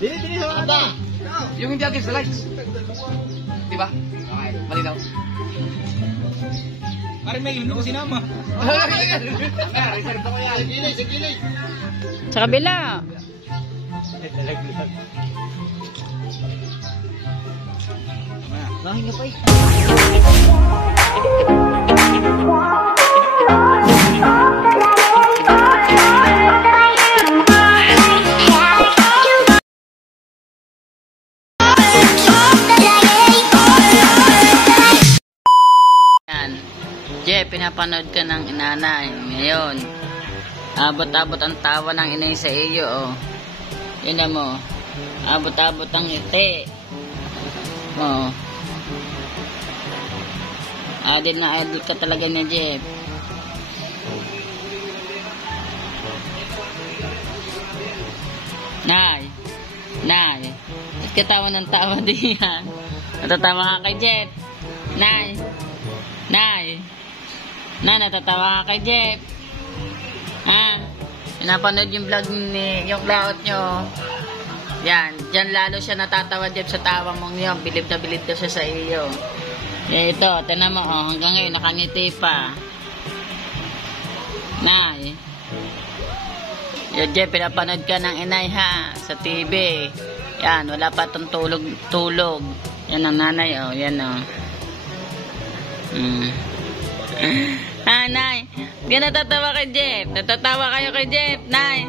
Dili sa mata. Yung hindi against the lights. Diba? Malinaw. Pare may yun, hindi ko sinama. Sa gilid. Sa kabila. Nahinga pa eh. Jeff, pinapanood ka ng inanay. Ngayon, abot-abot ang tawa ng inay sa iyo, oh. Yun na mo. Abot-abot ang ngiti. Oh. Idol na idol ka talaga na, Jeff. Nay. Ba't ka tawa ng tawa diyan? Natatawa ka kay Jeff. Nay, natatawa ka kay Jeff. Ha? Pinapanood yung vlog ni, yung layout nyo. Yan, dyan lalo siya natatawa, Jeff, sa tawa mong yun. Bilib na siya sa iyo. Yan ito, tinan mo, oh, hanggang ngayon, nakangiti pa. Nay. Yan, Jeff, pinapanood ka ng inay, ha? Sa TV. Yan, wala pa itong tulog. Yan ang nanay, oh. Yan, oh. Nay, di natatawa kay Jeff. Natatawa kayo kay Jeff, Nay.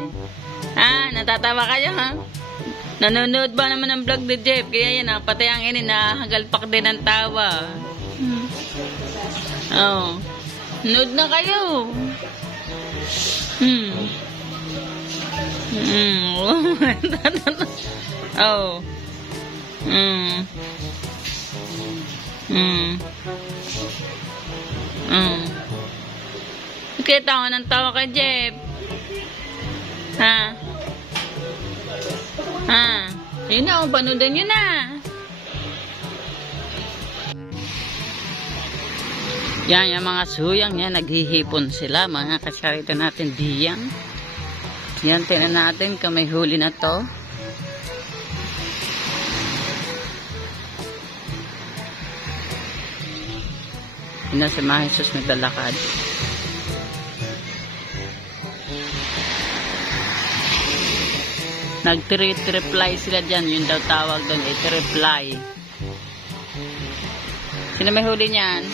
Ha? Natatawa kayo, ha? Nanonood ba naman ang vlog ni Jeff? Kaya yan, pati ang ini na hagalpak din ng tawa. Oh. Nood na kayo. Oh. Okay, tawa ng tawa kay Jeff. Ha? Yun na, panoodin nyo na. Yan, yung mga suyang yan, naghihipon sila. Mga kasarita natin diyang. Yan, tinan natin kung may huli na to. Yun na si Mga Jesus naglalakad. Nag-reply sila dyan. Yun daw tawag doon. Reply. Sino may huli niyan?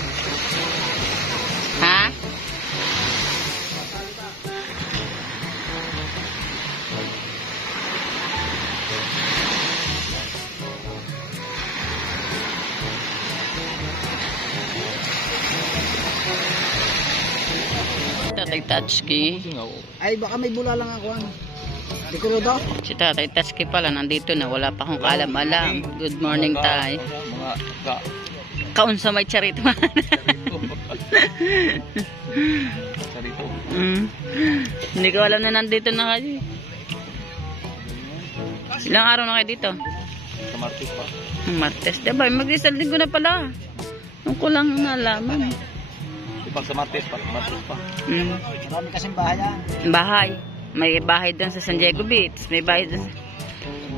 Ha? Tatay Tatsuki. Ay, baka may bula lang ako. Di ko rin daw. Si Tatay Tatsuki pala, nandito na. Wala pa akong kaalam-alam. Good morning, Tay. Kaunsa may charito man. Charito. Hindi ko alam na nandito na kayo. Ilang araw na kayo dito? Sa Martes pa. Martes. Diba, mag-isang linggo na pala. Ang ko lang nalaman. Pag sa Martes pa. Marami kasing bahay yan. Bahay. May bahay doon sa San Diego Beach. May bahay doon.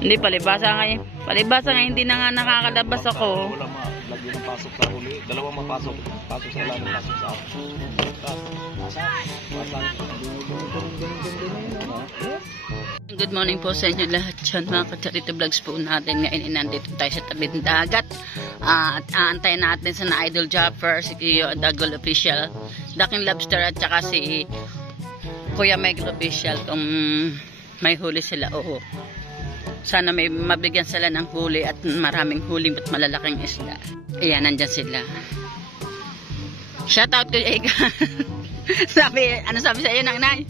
Hindi, palibasa nga hindi na nga nakakadabas ako. Wala malagyan ng pasok sa huli. Dalawang mapasok. Pasok sa lalim, pasok sa akin. Good morning po sa inyo lahat dyan, mga ka-charity vlogs po natin. Ngayon nandito tayo sa tabi ng dagat. At aantayin natin sa na-idol jumper, si Kiyo Dagol Official, Daking Lobster, at saka si Kuya Michael Official kung may huli sila. Oo. Sana may mabigyan sila ng huli at maraming huli at malalaking isda. Ayan, nandyan sila. Shout out kay Ega. Ano sabi sa iyo, Nanay?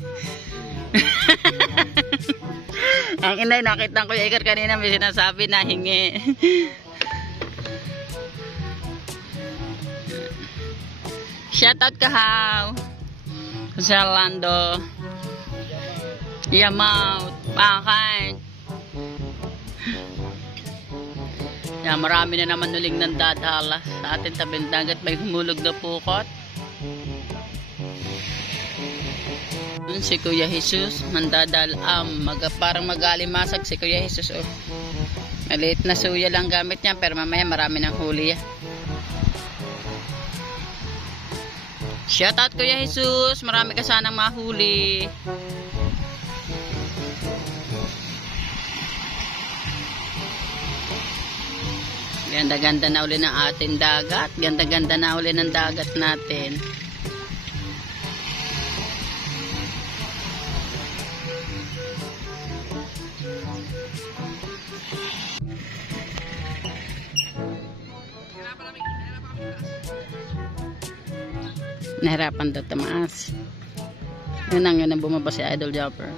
Ang inay, nakita ko yung Iker kanina, may sinasabi na hingi. Shoutout ka, How. Sa Orlando. Yamaut. Bakit? Yan, marami na naman nuling ng dadala sa atin tabing dagat. May humulog na pukot. Yun si Kuya Jesus, parang mag-alimasag si Kuya Jesus. Oh. Maliit na suya lang gamit niya, pero mamaya marami ng huli. Shout out Kuya Jesus, marami ka sanang mahuli. Ganda-ganda na uli ng ating dagat. Ganda-ganda na uli ng dagat natin. Nahirapan daw tumaas. Yun ang bumaba si Idol Jumper.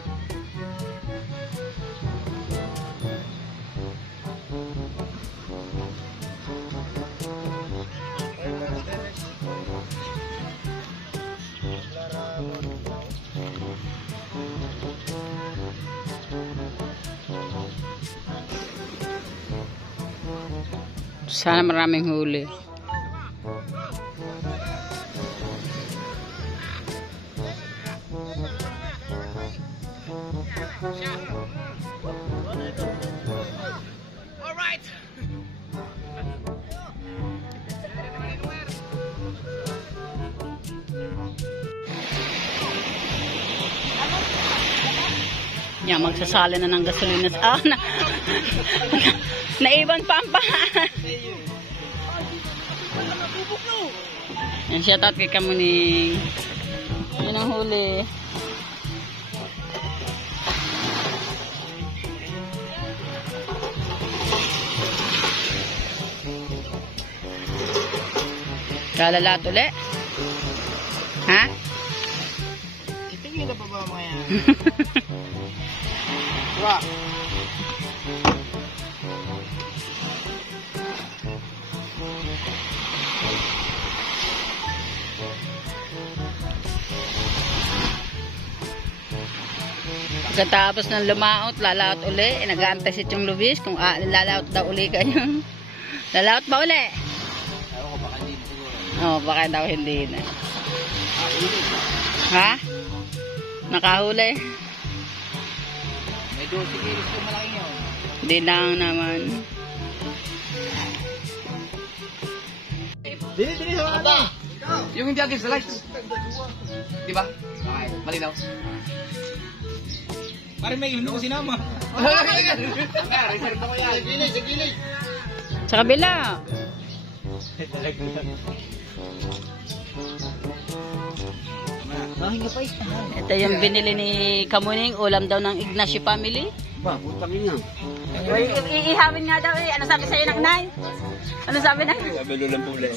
Sana maraming huli. Alright. Yan, magsasali na ng gasolina. Naiwan pa ang paha. Yan, shout out kay Kamuning. Yan ang huli. Kalalat uli? Ha? Itingin na pa ba mga yan? Diba? Pagkatapos ng lumaot, lalaot uli. Nag-aantay si Chong Luis kung lalaot daw uli kayo. Lalaot ba uli? Ayaw ko baka hindi siguro. Oo, baka daw hindi na. Ha? Nakahuli? May 12 kilos yung malaki yun. Hindi lang naman. Dili sa ano? Yung hindi against the lights. Diba? Okay, malinaw. Parang may hindi ko sinama. Reserve ako yan. Sa gilid. Sa kabila. Ito yung binili ni Kamuning. Ulam daw ng Ignacio family. Ba, putang ina. Iihawin nga daw eh. Ano sabi sa'yo ng Nay? Ano sabi na? Sabi lulang pula.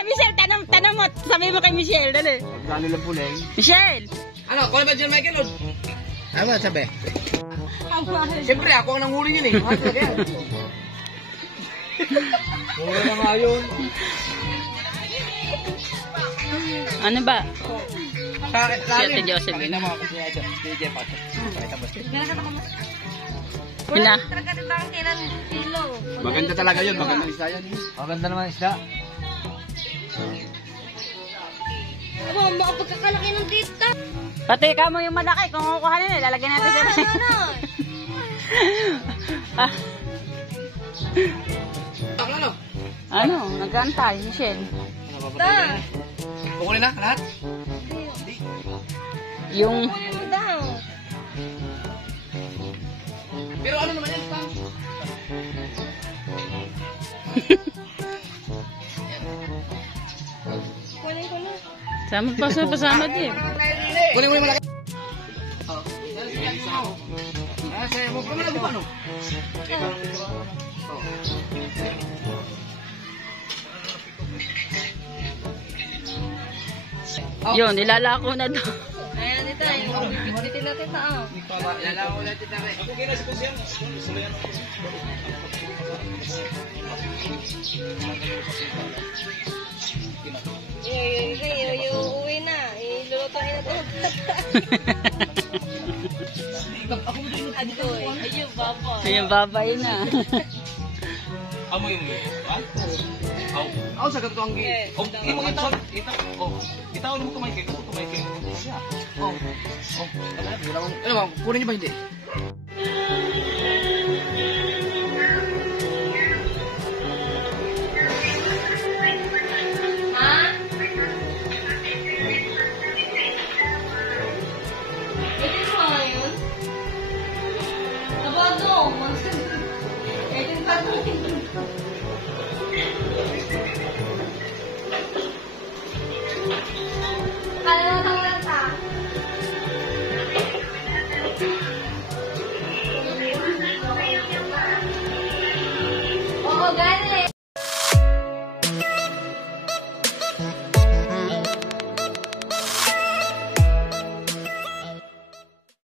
Michelle, tanong mo. Sabi mo kay Michelle, dali. Gano'n lang pula eh. Michelle! Ano, call ba dyan Michael? Ano sabi? Siyempre, ako ang nanghuli yun eh. Mura na nga yun. Ano ba? Si Ate Jocelyn. Hina. Maganda talaga yun, maganda isda yan. Maganda naman isda. Aba, makapagkakalaki ng dito. Pati ka mo yung malaki. Kung kukuhanin eh, lalagyan natin sa Ano? Nag-aantay, Michelle. Kukunin na, lahat? Yung... Daw. Pero ano naman yan, Pang? Kunin ko na. Pasama din. Kunin mo yung malaki. Sa'yo mo, pero malaki pa, no? Yun, nilalako na daw. Ayan, ito. Bitin natin ito. Ilalako natin na rin. Uuwi na. Ilulutuin na ito. Ayun, babay na. Amoy mo yun. Ha? Aw. Ako sa ganito ang Eh, Oh, di mo itaw. Oh, itaw mo kamay kay ko kamay kay siya. Oh. Oh. Ano ba? Kunin niyo ba hindi? Ha? Pwede mo nga yun? Abado, pwede pa rin. Kala na lang ta. Oo, gani.